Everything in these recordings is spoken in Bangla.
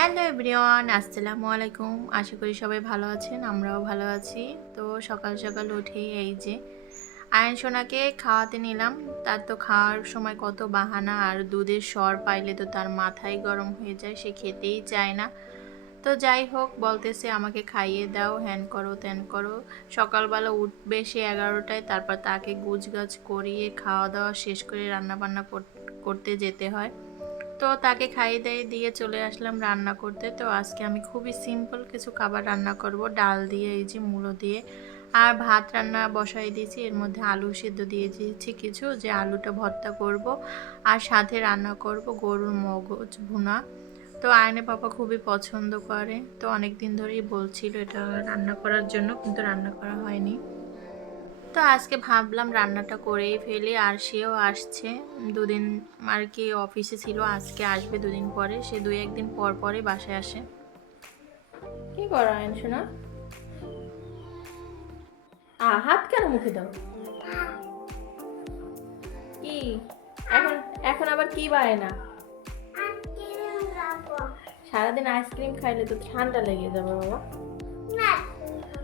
হ্যালো এভরিওয়ান, আসসালামু আলাইকুম। আশা করি সবাই ভালো আছেন, আমরাও ভালো আছি। তো সকাল সকাল উঠেই এই যে আয়ন সোনাকে খাওয়াতে নিলাম। তার তো খাওয়ার সময় কত বাহানা, আর দুধের স্বর পাইলে তো তার মাথায় গরম হয়ে যায়, সে খেতেই চায় না। তো যাই হোক, বলতেছে আমাকে খাইয়ে দাও, হ্যান করো ত্যান করো। সকালবেলা উঠবে সে 11টায়, তারপর তাকে গুছগাছ করিয়ে খাওয়া দাওয়া শেষ করে রান্নাবান্না করতে যেতে হয়। তো তাকে খাইয়ে দাইয়ে দিয়ে চলে আসলাম রান্না করতে। তো আজকে আমি খুবই সিম্পল কিছু খাবার রান্না করব, ডাল দিয়ে, এই যে মূলো দিয়ে, আর ভাত রান্না বসাই দিয়েছি। এর মধ্যে আলু সিদ্ধ দিয়ে দিয়েছি কিছু, যে আলুটা ভর্তা করব, আর সাথে রান্না করব গরুর মগজ ভুনা। তো আয়নে পাপা খুবই পছন্দ করে, তো অনেক দিন ধরেই বলছিল এটা রান্না করার জন্য, কিন্তু রান্না করা হয়নি। তো আজকে ভাবলাম রান্নাটা করেই ফেলি, আর সেও আসছে দুদিন, আর কি অফিসে ছিল, আজকে আসবে দুদিন পরে। সে দুই একদিন পর পরে বাসায় আসে। কি করো আয়ন শোনা? হাত কেন মুখে দাও? কি এখন? এখন আবার কি বায়না? সারাদিন আইসক্রিম খাইলে তো ঠান্ডা লেগে যাবে বাবা।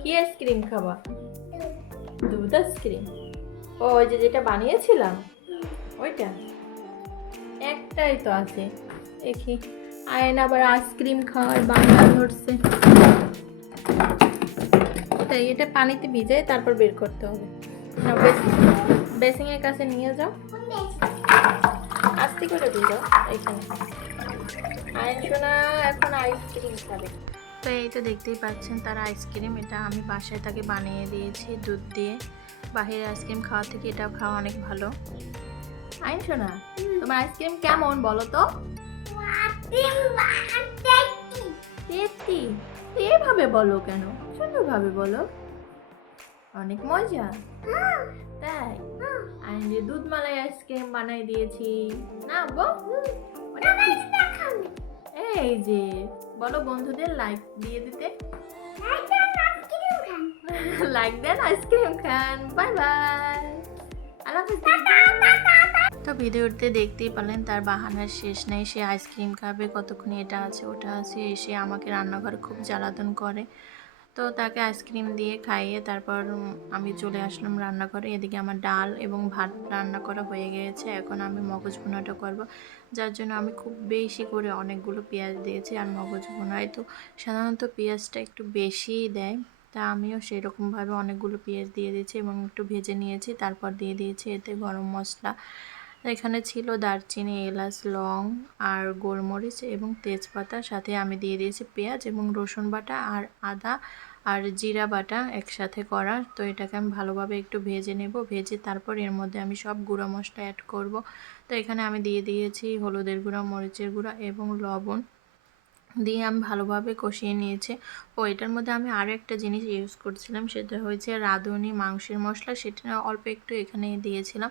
কি আইসক্রিম খাবা? দুধ আইসক্রিম? ও, ওই যে যেটা বানিয়েছিলাম ওইটা? একটাই তো আছে, দেখি। আয়ন আবার আইসক্রিম খাওয়ার বাংলা ধরছে। তাই এটা পানিতে ভিজাই তারপর বের করতে হবে। না, বেসিং এর কাছে নিয়ে যাও, আস্তে করে দিয়ে দাও এখানে। আয়ন সোনা এখন আইসক্রিম খাবে। তো এই তো দেখতেই পাচ্ছেন তার আইসক্রিম, এটা আমি বাসায় তাকে বানিয়ে দিয়েছি দুধ দিয়ে। বাহিরের আইসক্রিম খাওয়া থেকে এটাও খাওয়া অনেক ভালো। আয়ন সোনা, তোমার আইসক্রিম কেমন বলো তো? টেস্টি। এভাবে বলো কেন, সুন্দরভাবে বলো। অনেক মজা, তাই? আমি যে দুধ মালাই আইসক্রিম বানাই দিয়েছি, না গো? এই যে বলো বন্ধুদের লাইক দিয়ে দিতে। লাইক দেন, আইসক্রিম খান। বাই বাই, আল্লাহ হাফেজ। তো ভিডিওতে দেখতেই পেলেন তার বাহানার শেষ নেই, সে আইসক্রিম খাবে কতক্ষণ, এটা আছে ওটা আছে, এসে আমাকে রান্নাঘরে খুব জ্বালাতন করে। তো তাকে আইসক্রিম দিয়ে খাইয়ে তারপর আমি চলে আসলাম রান্নাঘরে। এদিকে আমার ডাল এবং ভাত রান্না করা হয়ে গিয়েছে, এখন আমি মগজ ভুনাটা করব, যার জন্য আমি খুব বেশি করে অনেকগুলো পেঁয়াজ দিয়েছি। আর মগজ ভুনায় তো সাধারণত পেঁয়াজটা একটু বেশিই দেয়, তা আমিও সেরকমভাবে অনেকগুলো পেঁয়াজ দিয়ে দিয়েছি এবং একটু ভেজে নিয়েছি। তারপর দিয়ে দিয়েছি এতে গরম মশলা, এখানে ছিল দারচিনি, এলাচ, লং আর গোলমরিচ এবং তেজপাতা। সাথে আমি দিয়ে দিয়েছি পেঁয়াজ এবং রসুন বাটা আর আদা আর জিরা বাটা একসাথে করা। তো এটাকে আমি ভালোভাবে একটু ভেজে নেব, ভেজে তারপর এর মধ্যে আমি সব গুঁড়ো মশলা অ্যাড করব। তো এখানে আমি দিয়ে দিয়েছি হলুদের গুঁড়া, মরিচের গুঁড়া এবং লবণ দিয়ে আমি ভালোভাবে কষিয়ে নিয়েছি। ও এটার মধ্যে আমি আরও একটা জিনিস ইউজ করছিলাম, সেটা হয়েছে রাঁধুনি মাংসের মশলা, সেটা অল্প একটু এখানে দিয়েছিলাম।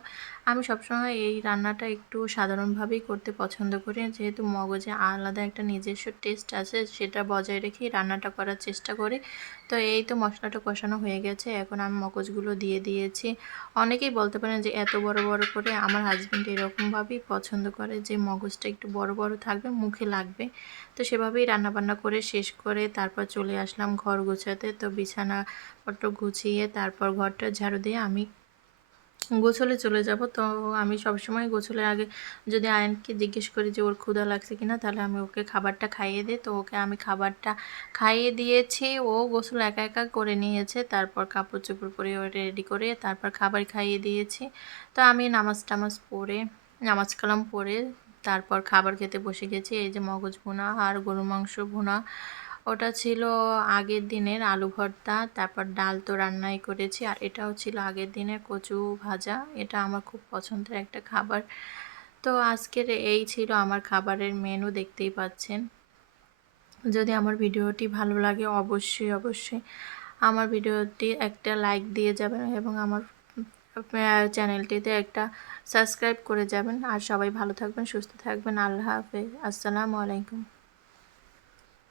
আমি সবসময় এই রান্নাটা একটু সাধারণভাবেই করতে পছন্দ করি, যেহেতু মগজে আলাদা একটা নিজস্ব টেস্ট আছে, সেটা বজায় রেখেই রান্নাটা করার চেষ্টা করি। তো এই তো মশলাটা কষানো হয়ে গেছে, এখন আমি মগজগুলো দিয়ে দিয়েছি। অনেকেই বলতে পারেন যে এত বড় বড় করে, আমার হাজব্যান্ড এরকমভাবেই পছন্দ করে যে মগজটা একটু বড় বড় থাকবে, মুখে লাগবে। তো সেভাবেই রান্নাবান্না করে শেষ করে তারপর চলে আসলাম ঘর গোছাতে। তো বিছানাপত্র গুছিয়ে তারপর ঘরটা ঝাড়ু দিয়ে আমি গোছলে চলে যাব। তো আমি সবসময় গোছলের আগে যদি আয়নকে জিজ্ঞেস করি যে ওর ক্ষুধা লাগছে কিনা, তাহলে আমি ওকে খাবারটা খাইয়ে দিই। তো ওকে আমি খাবারটা খাইয়ে দিয়েছি, ও গোসল একা একা করে নিয়েছে। তারপর কাপড় চোপড় পরে ও রেডি করে তারপর খাবার খাইয়ে দিয়েছি। তো আমি নামাজ টামাজ পড়ে, নামাজ কালাম পড়ে তারপর খাবার খেতে বসে গেছি। এই যে মগজ ভুনা আর গরু মাংস ভুনা, ওটা ছিল আগের দিনের আলু ভর্তা, তারপর ডাল তো রান্নাই করেছি, আর এটাও ছিল আগের দিনের কচু ভাজা। এটা আমার খুব পছন্দের একটা খাবার। তো আজকের এই ছিল আমার খাবারের মেনু, দেখতেই পাচ্ছেন। যদি আমার ভিডিওটি ভালো লাগে অবশ্যই অবশ্যই আমার ভিডিওটি একটা লাইক দিয়ে যাবেন এবং আমার চ্যানেলটিতে একটা সাবস্ক্রাইব করে যাবেন। আর সবাই ভালো থাকবেন, সুস্থ থাকবেন। আল্লাহ হাফেজ, আসসালামু আলাইকুম।